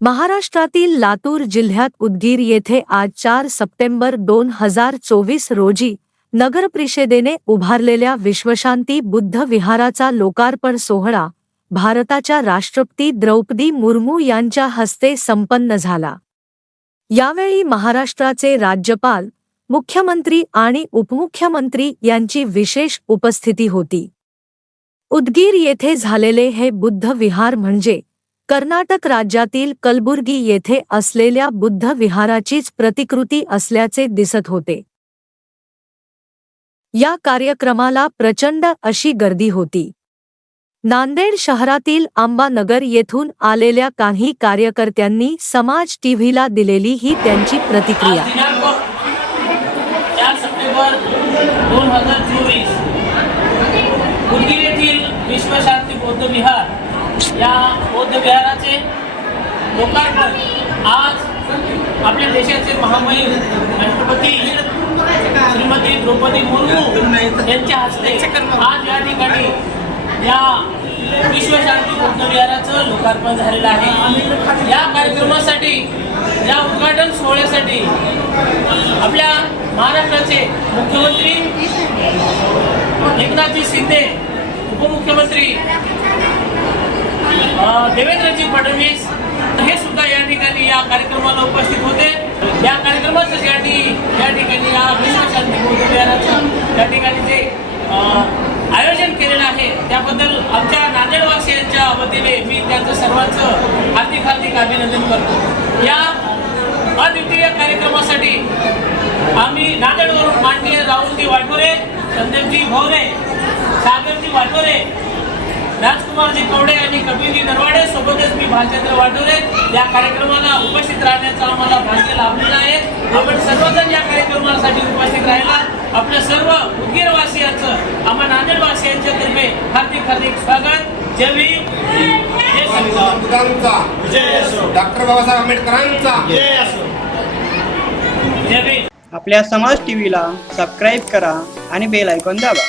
महाराष्ट्रातील लातूर जिल्ह्यात उदगीर येथे आज चार सप्टेंबर दोन हजार चोवीस रोजी नगरपरिषदेने उभारलेल्या विश्वशांती बुद्ध विहाराचा लोकार्पण सोहळा भारताच्या राष्ट्रपती द्रौपदी मुर्मू यांच्या हस्ते संपन्न झाला. यावेळी महाराष्ट्राचे राज्यपाल मुख्यमंत्री आणि उपमुख्यमंत्री यांची विशेष उपस्थिती होती. उदगीर येथे झालेले हे बुद्ध विहार म्हणजे कर्नाटक राज्यातील कलबुर्गी येथे असलेल्या बुद्ध विहाराचीच प्रतिकृती असल्याचे दिसत होते. या कार्यक्रमाला प्रचंड अशी गर्दी होती. नांदेड शहरातील आंबानगर येथून आलेल्या काही कार्यकर्त्यांनी समाज टीव्हीला दिलेली ही त्यांची प्रतिक्रिया. येथील विश्वशांती बौद्ध विहार या बौद्ध विहाराचे लोकार्पण आज आपल्या देशाचे महामहिम राष्ट्रपती श्रीमती द्रौपदी मुर्मू यांच्या हस्ते आज या ठिकाणी या विश्वशांती बौद्ध विहाराचं लोकार्पण झालेलं आहे. या कार्यक्रमासाठी या उद्घाटन सोहळ्यासाठी आपल्या महाराष्ट्राचे मुख्यमंत्री एकनाथजी शिंदे उपमुख्यमंत्री देवेंद्रजी फडणवीस हे सुद्धा या ठिकाणी या कार्यक्रमाला उपस्थित होते. या कार्यक्रमाचं या ठिकाणी या ठिकाणी या विश्वशांती बौद्ध त्या या ठिकाणी जे आयोजन केलेलं आहे त्याबद्दल आमच्या नांदेडवासियांच्या वतीने मी त्यांचं सर्वांचं हार्दिक हार्दिक अभिनंदन करतो. या अद्वितीय कार्यक्रमासाठी आम्ही नांदेडवरून माननीय राहुलजी वाटोरे संदीपजी भवरे सागरजी वाटोरे राजकुमारजी कवडे आणि कबीरजी नरवाडे सोबतच मी भालचंद्र वाटोरे या कार्यक्रमाला उपस्थित राहण्याचं आम्हाला भाग्य लाभलेलं आहे. आपण सर्वजण या कार्यक्रमासाठी उपस्थित राहिला आपल्या सर्व उदगीरवासियांचं आम्हा नांदेडवासियांच्या तर्फे हार्दिक हार्दिक स्वागत. जय भीम. संविधान डॉक्टर बाबासाहेब आंबेडकरांचा. जय असो. जय भीम. आपल्या समाज टीव्हीला सबस्क्राईब करा आणि बेल आयकॉन दाबा.